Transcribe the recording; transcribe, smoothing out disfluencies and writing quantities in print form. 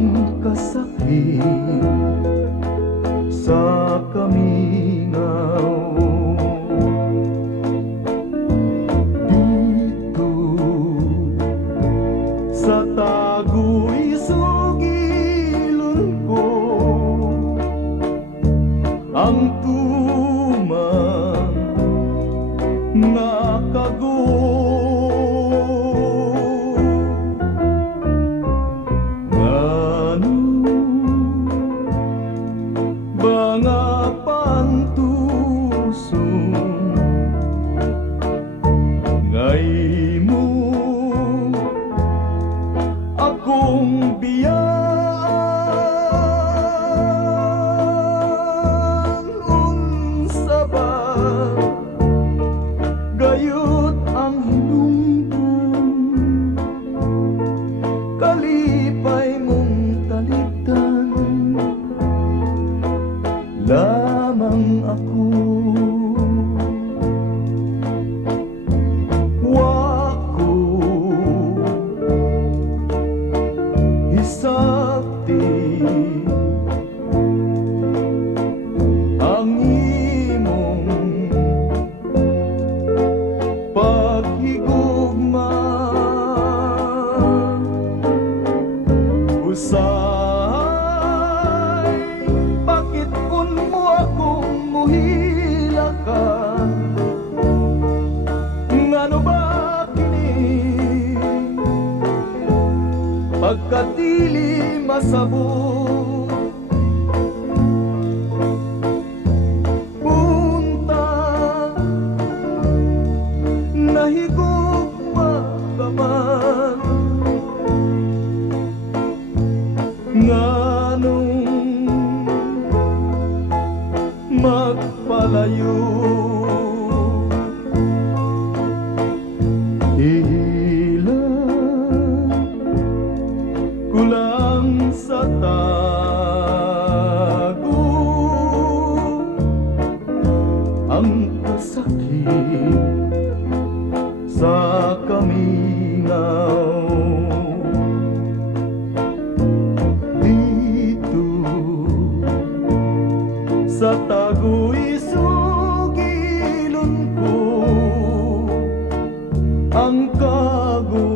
ang kasakit sa kamingaw. Dito sa tagu'y sugilon ko ang tumang nakago. Mga pantusong ngay mo akong biyaan, unsa ba gayud ang hinungdan, kalipay mong talikdan lamang ako. Wako hisabti ang imong paghigugma, ano ba kini pagkat dili masabot, punta nahigugma ka man, nganong magpalayo. Kulang sa tago ang kasakit sa kamingaw. Dito sa tagu'y sugilon ko ang kago.